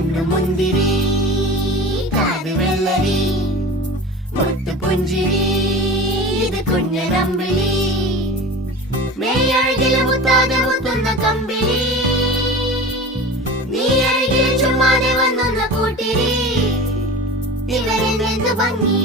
കണ്ണു മുന്തിരി കാത് വെള്ളരി മുത്തു പുഞ്ചിരി ഇത് കുഞ്ഞനമ്പിളി മേയഴകില് മുത്താതെ മുത്തുന്ന കമ്പിളി നീ അഴകില് ചുമ്മാതെ വന്നൊന്ന കൂട്ടിരി ഇവരെന്ത് ഭംഗി